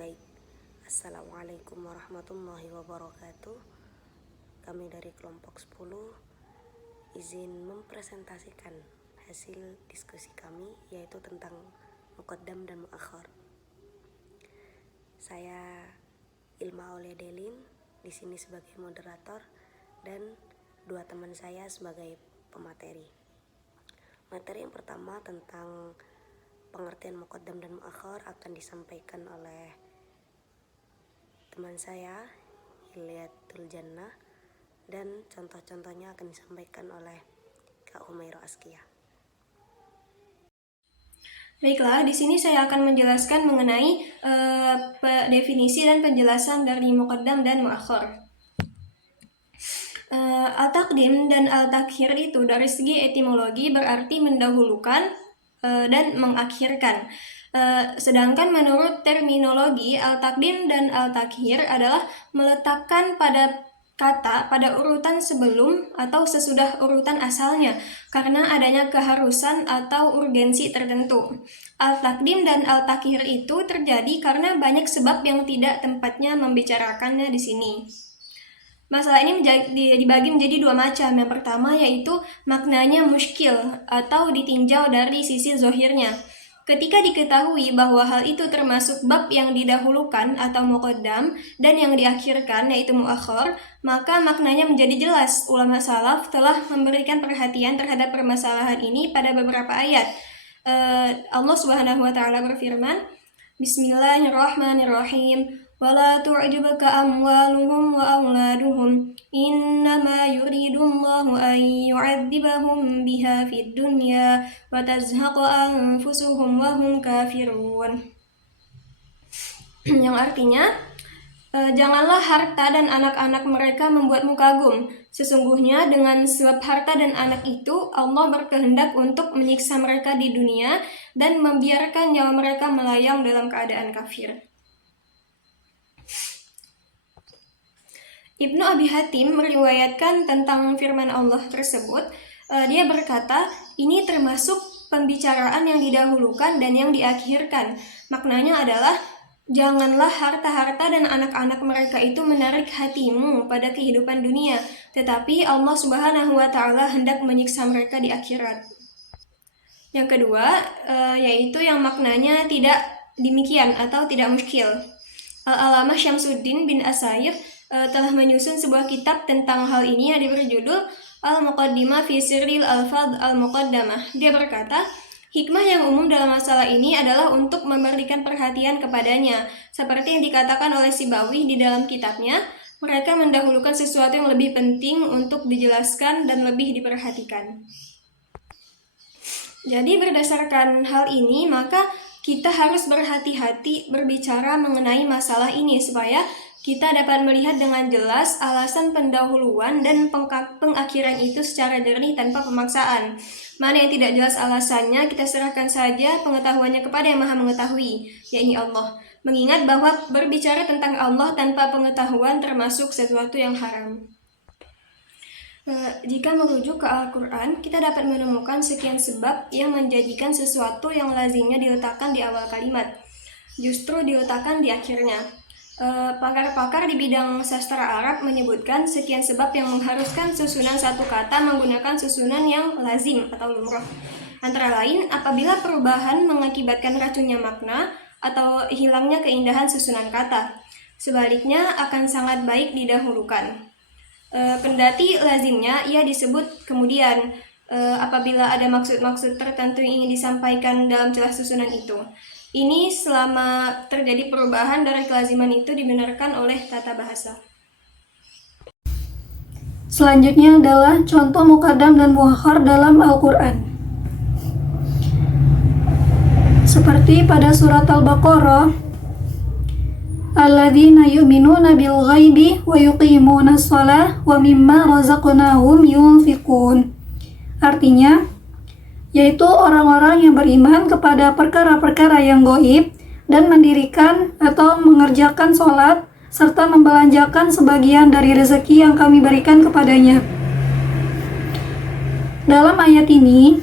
Baik, Assalamualaikum warahmatullahi wabarakatuh. Kami dari kelompok 10 izin mempresentasikan hasil diskusi kami, yaitu tentang muqaddam dan muakhar. Saya Ilma Aulia Delin di sini sebagai moderator dan dua teman saya sebagai pemateri. Materi yang pertama tentang pengertian muqaddam dan muakhar akan disampaikan oleh teman saya Hilyatul Jannah, dan contoh-contohnya akan disampaikan oleh Kak Humaira Askia. Baiklah, di sini saya akan menjelaskan mengenai definisi dan penjelasan dari muqaddam dan muakhar. Al-taqdim dan al-takhir itu dari segi etimologi berarti mendahulukan dan mengakhirkan. Sedangkan menurut terminologi, al-taqdim dan al-takhir adalah meletakkan pada kata pada urutan sebelum atau sesudah urutan asalnya karena adanya keharusan atau urgensi tertentu. Al-taqdim dan al-takhir itu terjadi karena banyak sebab yang tidak tempatnya membicarakannya di sini. Masalah ini dibagi menjadi dua macam. Yang pertama yaitu maknanya muskil atau ditinjau dari sisi zohirnya. Ketika diketahui bahwa hal itu termasuk bab yang didahulukan atau muqaddam dan yang diakhirkan yaitu muakhar, maka maknanya menjadi jelas. Ulama salaf telah memberikan perhatian terhadap permasalahan ini pada beberapa ayat. Allah Subhanahu wa taala berfirman, Bismillahirrahmanirrahim. وَلَا تُعْجِبْكَ أَمْوَالُهُمْ وَأَوْلَادُهُمْ إِنَّمَا يُرِيدُ اللَّهُ أَنْ يُعَذِّبَهُمْ بِهَا فِي الدُّنْيَا وَتَزْهَقَ أَنْفُسُهُمْ وَهُمْ كَافِرُونَ. Yang artinya, janganlah harta dan anak-anak mereka membuatmu kagum. Sesungguhnya dengan sebab harta dan anak itu, Allah berkehendak untuk menyiksa mereka di dunia dan membiarkan nyawa mereka melayang dalam keadaan kafir. Ibnu Abi Hatim meriwayatkan tentang firman Allah tersebut. Dia berkata, ini termasuk pembicaraan yang didahulukan dan yang diakhirkan. Maknanya adalah, janganlah harta-harta dan anak-anak mereka itu menarik hatimu pada kehidupan dunia, tetapi Allah Subhanahu wa taala hendak menyiksa mereka di akhirat. Yang kedua, yaitu yang maknanya tidak demikian atau tidak muskil. Al-Alamah Syamsuddin bin Asayir telah menyusun sebuah kitab tentang hal ini yang diberi judul Al-Muqaddimah fi Sirril Al-Fadh Al-Muqaddamah. Dia berkata, hikmah yang umum dalam masalah ini adalah untuk memberikan perhatian kepadanya. Seperti yang dikatakan oleh Sibawi di dalam kitabnya, mereka mendahulukan sesuatu yang lebih penting untuk dijelaskan dan lebih diperhatikan. Jadi berdasarkan hal ini, maka kita harus berhati-hati berbicara mengenai masalah ini supaya kita dapat melihat dengan jelas alasan pendahuluan dan pengakhiran itu secara jernih tanpa pemaksaan. Mana yang tidak jelas alasannya, kita serahkan saja pengetahuannya kepada yang Maha Mengetahui, yakni Allah. Mengingat bahwa berbicara tentang Allah tanpa pengetahuan termasuk sesuatu yang haram. Jika merujuk ke Al-Quran, kita dapat menemukan sekian sebab yang menjadikan sesuatu yang lazimnya diletakkan di awal kalimat, justru diletakkan di akhirnya. Pakar-pakar di bidang sastra Arab menyebutkan sekian sebab yang mengharuskan susunan satu kata menggunakan susunan yang lazim atau lumrah. Antara lain, apabila perubahan mengakibatkan racunnya makna atau hilangnya keindahan susunan kata. Sebaliknya akan sangat baik didahulukan. Kendati lazimnya ia disebut kemudian apabila ada maksud-maksud tertentu yang ingin disampaikan dalam celah susunan itu. Ini selama terjadi perubahan dari kelaziman itu dibenarkan oleh tata bahasa. Selanjutnya adalah contoh muqaddam dan muakhar dalam Al-Quran. Seperti pada surat Al-Baqarah, Alladzina yu'minuna bil ghaibi wa yuqimuna shalah wa mimma razaqnahum yunfiqun. Artinya, yaitu orang-orang yang beriman kepada perkara-perkara yang gaib dan mendirikan atau mengerjakan sholat serta membelanjakan sebagian dari rezeki yang kami berikan kepadanya. Dalam ayat ini,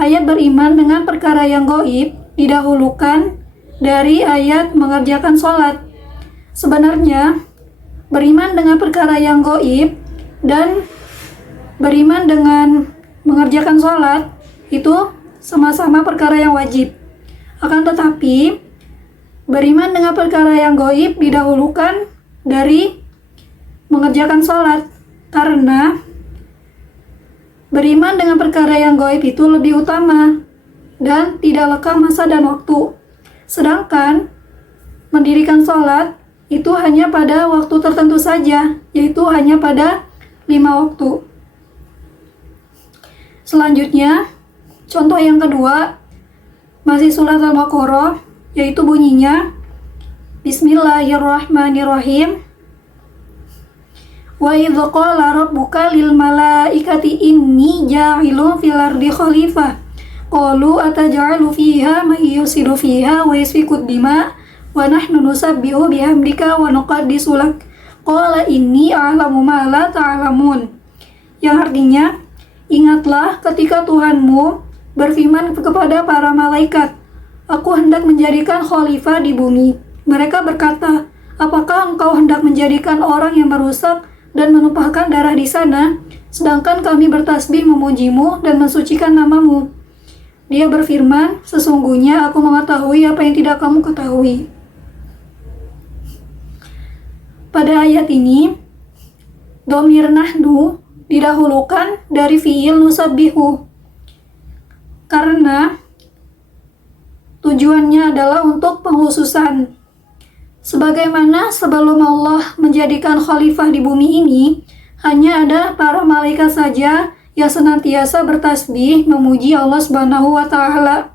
ayat beriman dengan perkara yang gaib didahulukan dari ayat mengerjakan sholat. Sebenarnya, beriman dengan perkara yang gaib dan beriman dengan mengerjakan sholat itu sama-sama perkara yang wajib. Akan tetapi, beriman dengan perkara yang gaib didahulukan dari mengerjakan sholat, karena beriman dengan perkara yang gaib itu lebih utama dan tidak lekang masa dan waktu. Sedangkan mendirikan sholat itu hanya pada waktu tertentu saja, yaitu hanya pada 5 waktu. Selanjutnya, contoh yang kedua, masih surat Al-Baqarah, yaitu bunyinya, Bismillahirrahmanirrahim. Wa idh qala rabbuka lil malaikati inni ja'ilun fil ardi khalifah. Qalu ataj'alu fiha man yusidu fiha wa yasfiku dima wa nahnu nusabbihu bihamdika wa nuqaddisu lak. Qala inni a'lamu ma la ta'lamun. Yang artinya, ingatlah ketika Tuhanmu berfirman kepada para malaikat, aku hendak menjadikan khalifah di bumi. Mereka berkata, apakah engkau hendak menjadikan orang yang merusak dan menumpahkan darah di sana, sedangkan kami bertasbih memujimu dan mensucikan namamu? Dia berfirman, sesungguhnya aku mengetahui apa yang tidak kamu ketahui. Pada ayat ini, dhamir nahnu didahulukan dari fi'il nusabbihu, karena tujuannya adalah untuk pengkhususan. Sebagaimana sebelum Allah menjadikan khalifah di bumi ini, hanya ada para malaikat saja yang senantiasa bertasbih memuji Allah Subhanahu wa Ta'ala.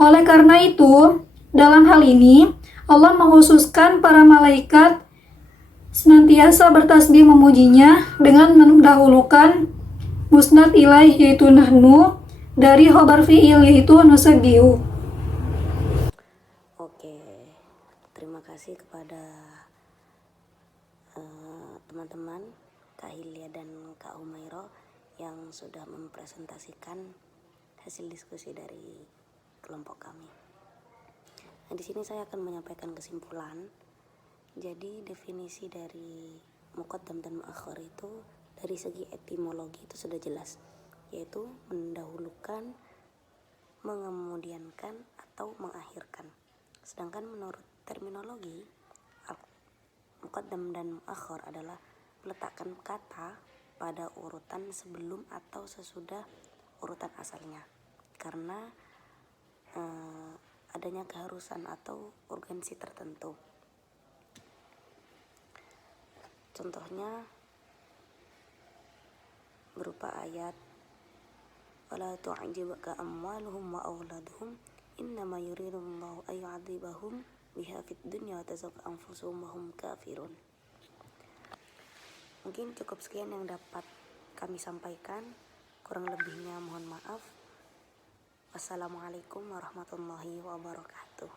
Oleh karena itu, dalam hal ini Allah mengkhususkan para malaikat senantiasa bertasbih memujinya dengan mendahulukan musnad ilaih yaitu nahnu dari khobar fi'il yaitu nusabbihu. Oke, terima kasih kepada teman-teman Kak Hilya dan Kak Umairo yang sudah mempresentasikan hasil diskusi dari kelompok kami. Nah, di sini saya akan menyampaikan kesimpulan. Jadi definisi dari muqaddam dan muakhir itu dari segi etimologi itu sudah jelas, yaitu mendahulukan, mengemudiankan atau mengakhirkan. Sedangkan menurut terminologi, muqaddam dan muakhir adalah meletakkan kata pada urutan sebelum atau sesudah urutan asalnya, karena adanya keharusan atau urgensi tertentu. Contohnya berupa ayat wala tu'jibka amwaluhum wa auladuhum innama yuridullahu ay yu'adzibahum biha fid dunya wa tazawwa anfusuhum wa hum kafirun. Mungkin cukup sekian yang dapat kami sampaikan, kurang lebihnya mohon maaf. Wassalamualaikum warahmatullahi wabarakatuh.